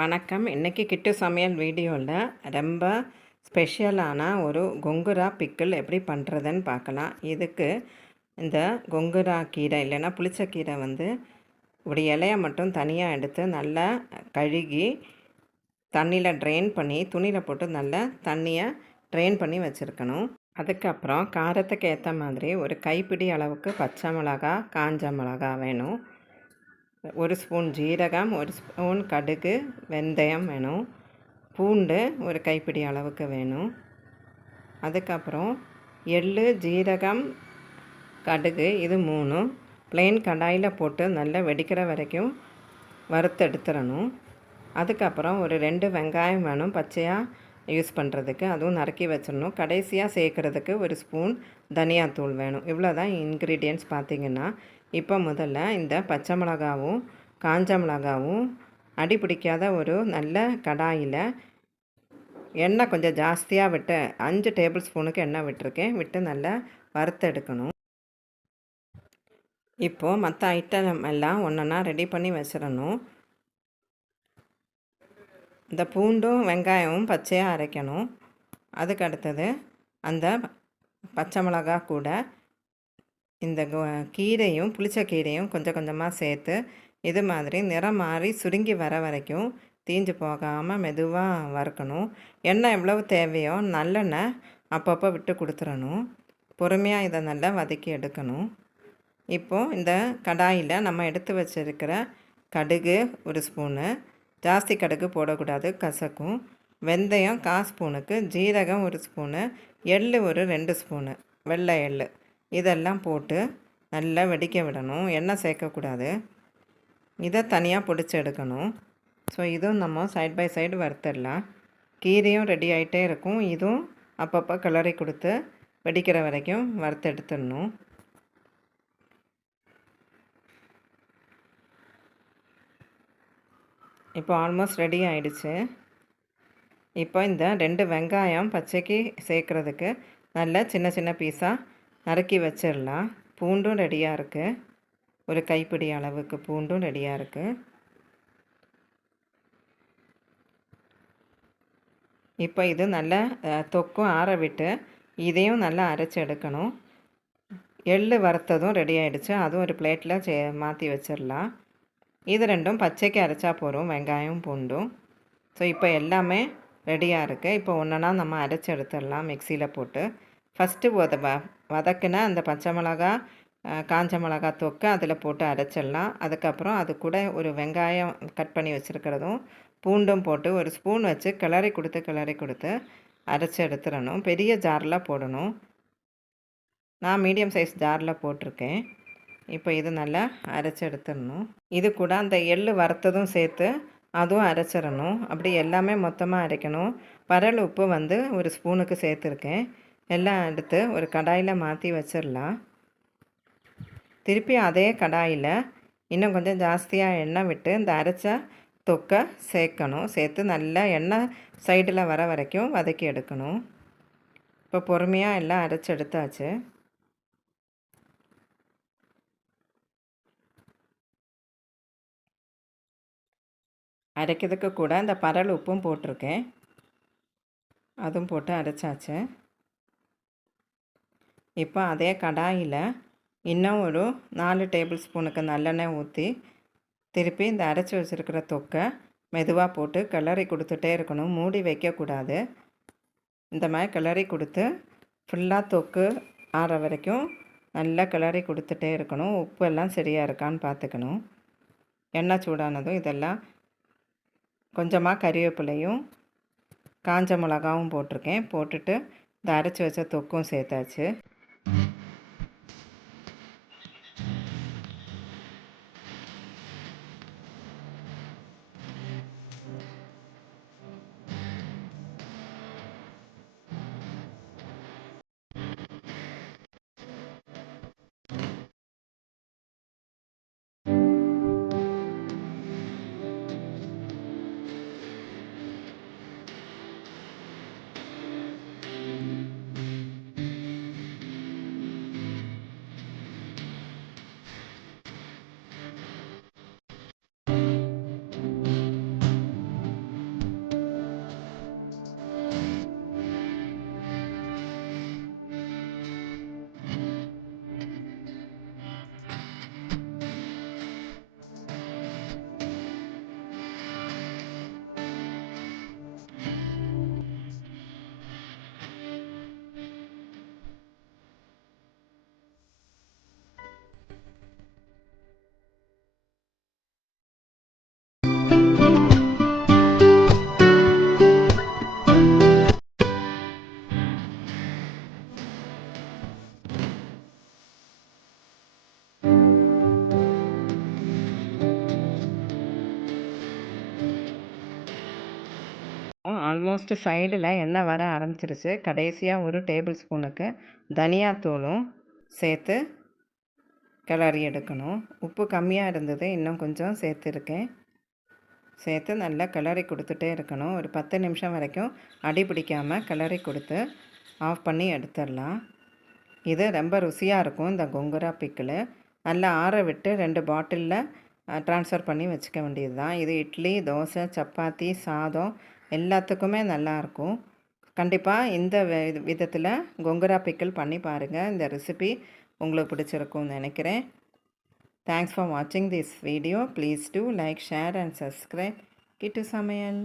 வணக்கம். இன்றைக்கி கிட்டு சமையல் வீடியோவில் ரொம்ப ஸ்பெஷலான ஒரு கொங்குரா பிக்கிள் எப்படி பண்ணுறதுன்னு பார்க்கலாம். இதுக்கு இந்த கொங்குரா கீரை இல்லைன்னா புளிச்சக்கீரை இப்படி இலையை மட்டும் தனியாக எடுத்து நல்லா கழுகி தண்ணியில் ட்ரெயின் பண்ணி துணியில் போட்டு நல்லா தண்ணியை ட்ரெயின் பண்ணி வச்சுருக்கணும். அதுக்கப்புறம் காரத்துக்கு ஏற்ற மாதிரி ஒரு கைப்பிடி அளவுக்கு பச்சை மிளகா, காஞ்ச மிளகா வேணும். ஒரு ஸ்பூன் ஜீரகம், ஒரு ஸ்பூன் கடுகு, வெந்தயம் வேணும். பூண்டு ஒரு கைப்பிடி அளவுக்கு வேணும். அதுக்கப்புறம் எள்ளு, ஜீரகம், கடுகு இது 3 ப்ளெயின் கடாயில் போட்டு நல்லா வெடிக்கிற வரைக்கும் வறுத்து எடுத்துடணும். அதுக்கப்புறம் ஒரு 2 வெங்காயம் வேணும் பச்சையாக யூஸ் பண்ணுறதுக்கு, அதுவும் நறுக்கி வச்சிடணும். கடைசியாக சேர்க்குறதுக்கு ஒரு ஸ்பூன் தனியாத்தூள் வேணும். இவ்வளோ தான் இன்க்ரீடியன்ட்ஸ் பார்த்திங்கன்னா. இப்போ முதல்ல இந்த பச்சை மிளகாவும் காஞ்ச மிளகாவும் அடி பிடிக்காத ஒரு நல்ல கடாயில் எண்ணெய் கொஞ்சம் ஜாஸ்தியாக விட்டு 5 டேபிள் ஸ்பூனுக்கு எண்ணெய் விட்டுருக்கேன். விட்டு நல்லா வறுத்தெடுக்கணும். இப்போது மற்ற ஐட்டம் எல்லாம் ஒன்றா ரெடி பண்ணி வச்சிடணும். இந்த பூண்டும் வெங்காயமும் பச்சையாக அரைக்கணும். அதுக்கு அடுத்தது அந்த பச்சை மிளகா கூட இந்த கீரையும் புளிச்ச கீரையும் கொஞ்சம் கொஞ்சமாக சேர்த்து இது மாதிரி நிறம் மாறி சுருங்கி வர வரைக்கும் தீஞ்சு போகாமல் மெதுவாக வறுக்கணும். எண்ணெய் எவ்வளவு தேவையோ நல்லெண்ணெய் அப்பப்போ விட்டு கொடுத்துடணும். பொறுமையாக இதை நல்லா வதக்கி எடுக்கணும். இப்போது இந்த கடாயில் நம்ம எடுத்து வச்சுருக்கிற கடுகு ஒரு ஸ்பூனு, ஜாஸ்தி கடுகு போடக்கூடாது, கசக்கும். வெந்தயம் 1/4 ஸ்பூனுக்கு, ஜீரகம் ஒரு ஸ்பூனு, எள் ஒரு 2 ஸ்பூனு, வெள்ளை எள் இதெல்லாம் போட்டு நல்லா வெடிக்க விடணும். எண்ணெய் சேர்க்கக்கூடாது. இதை தனியாக பிடிச்சி எடுக்கணும். ஸோ இதுவும் நம்ம சைட் பை சைடு வறுத்துடலாம். கீரையும் ரெடி ஆகிட்டே இருக்கும். இதுவும் அப்பப்போ கிளறி கொடுத்து வெடிக்கிற வரைக்கும் வறுத்து எடுத்துடணும். இப்போ ஆல்மோஸ்ட் ரெடி ஆகிடுச்சு. இப்போ இந்த 2 வெங்காயம் பச்சைக்கு சேர்க்குறதுக்கு நல்லா சின்ன சின்ன பீஸாக நறுக்கி வச்சிடலாம். பூண்டும் ரெடியாக இருக்குது. ஒரு கைப்பிடி அளவுக்கு பூண்டும் ரெடியாக இருக்குது. இப்போ இது நல்லா தொக்கும் ஆற விட்டு இதையும் நல்லா அரைச்சி எடுக்கணும். எள் வறுத்ததும் ரெடி ஆகிடுச்சு. அதுவும் ஒரு பிளேட்டில் மாற்றி வச்சிடலாம். இது ரெண்டும் பச்சைக்கு அரைச்சா போகிறோம், வெங்காயம் பூண்டும். ஸோ இப்போ எல்லாமே ரெடியாக இருக்குது. இப்போ ஒன்றா நம்ம அரைச்சி எடுத்துடலாம் மிக்சியில் போட்டு. ஃபஸ்ட்டு வதக்குன அந்த பச்சை மிளகா, காஞ்ச மிளகா தொக்கு அதில் போட்டு அரைச்சிடலாம். அதுக்கப்புறம் அது கூட ஒரு வெங்காயம் கட் பண்ணி வச்சுருக்கிறதும் பூண்டும் போட்டு ஒரு ஸ்பூன் வச்சு கிளறி கொடுத்து அரைச்சி எடுத்துடணும். பெரிய ஜாரில் போடணும். நான் மீடியம் சைஸ் ஜாரில் போட்டிருக்கேன். இப்போ இது நல்லா அரைச்சி எடுத்துடணும். இது கூட அந்த எள் வறுத்ததும் சேர்த்து அதுவும் அரைச்சிடணும். அப்படி எல்லாமே மொத்தமாக அரைக்கணும். பரல் உப்பு ஒரு ஸ்பூனுக்கு சேர்த்துருக்கேன். எல்லாம் எடுத்து ஒரு கடாயில் மாற்றி வச்சிடலாம். திருப்பி அதே கடாயில் இன்னும் கொஞ்சம் ஜாஸ்தியாக எண்ணெய் விட்டு இந்த அரைச்ச தொக்கை சேர்க்கணும். சேர்த்து நல்லா எண்ணெய் சைடில் வர வரைக்கும் வதக்கி எடுக்கணும். இப்போ பொறுமையாக எல்லாம் அரைச்சி எடுத்தாச்சு. அரைக்கிறதுக்கு கூட இந்த பரல் உப்பும் போட்டிருக்கேன். அதுவும் போட்டு அரைச்சாச்சு. இப்போ அதே கடாயில் இன்னும் ஒரு 4 டேபிள் ஸ்பூனுக்கு நல்லெண்ணெய் ஊற்றி திருப்பி இந்த அரைச்சி வச்சுருக்கிற தொக்கை மெதுவாக போட்டு கிளறி கொடுத்துட்டே இருக்கணும். மூடி வைக்கக்கூடாது. இந்த மாதிரி கிளறி கொடுத்து ஃபுல்லாக தொக்கு ஆற வரைக்கும் நல்லா கிளறி கொடுத்துட்டே இருக்கணும். உப்பு எல்லாம் சரியாக இருக்கான்னு பார்த்துக்கணும். எண்ணெய் சூடானதும் இதெல்லாம் கொஞ்சமாக கறிவேப்பிலையும் காஞ்ச மிளகாவும் போட்டிருக்கேன். போட்டுட்டு இந்த அரைச்சி வச்ச தொக்கும் சேர்த்தாச்சு. ஆல்மோஸ்ட் சைடில் எண்ணெய் வர ஆரம்பிச்சிருச்சு. கடைசியாக ஒரு டேபிள் ஸ்பூனுக்கு தனியாத்தூளும் சேர்த்து கிளறி எடுக்கணும். உப்பு கம்மியாக இருந்தது, இன்னும் கொஞ்சம் சேர்த்துருக்கேன். சேர்த்து நல்லா கிளறி கொடுத்துட்டே இருக்கணும். ஒரு 10 நிமிஷம் வரைக்கும் அடி பிடிக்காமல் கிளறி கொடுத்து ஆஃப் பண்ணி எடுத்துடலாம். இது ரொம்ப ருசியாக இருக்கும். இந்த கொங்குரா பிக்கிள் நல்லா ஆற விட்டு 2 பாட்டிலில் ட்ரான்ஸ்ஃபர் பண்ணி வச்சுக்க வேண்டியது தான். இது இட்லி, தோசை, சப்பாத்தி, சாதம் எல்லாத்துக்குமே நல்லாயிருக்கும். கண்டிப்பாக இந்த விதத்தில் கொங்குரா பிக்கிள் பண்ணி பாருங்கள். இந்த ரெசிபி உங்களுக்கு பிடிச்சிருக்கும்னு நினைக்கிறேன். தேங்க்ஸ் ஃபார் வாட்சிங் this video. Please do like, share and subscribe Kittu சமையல்.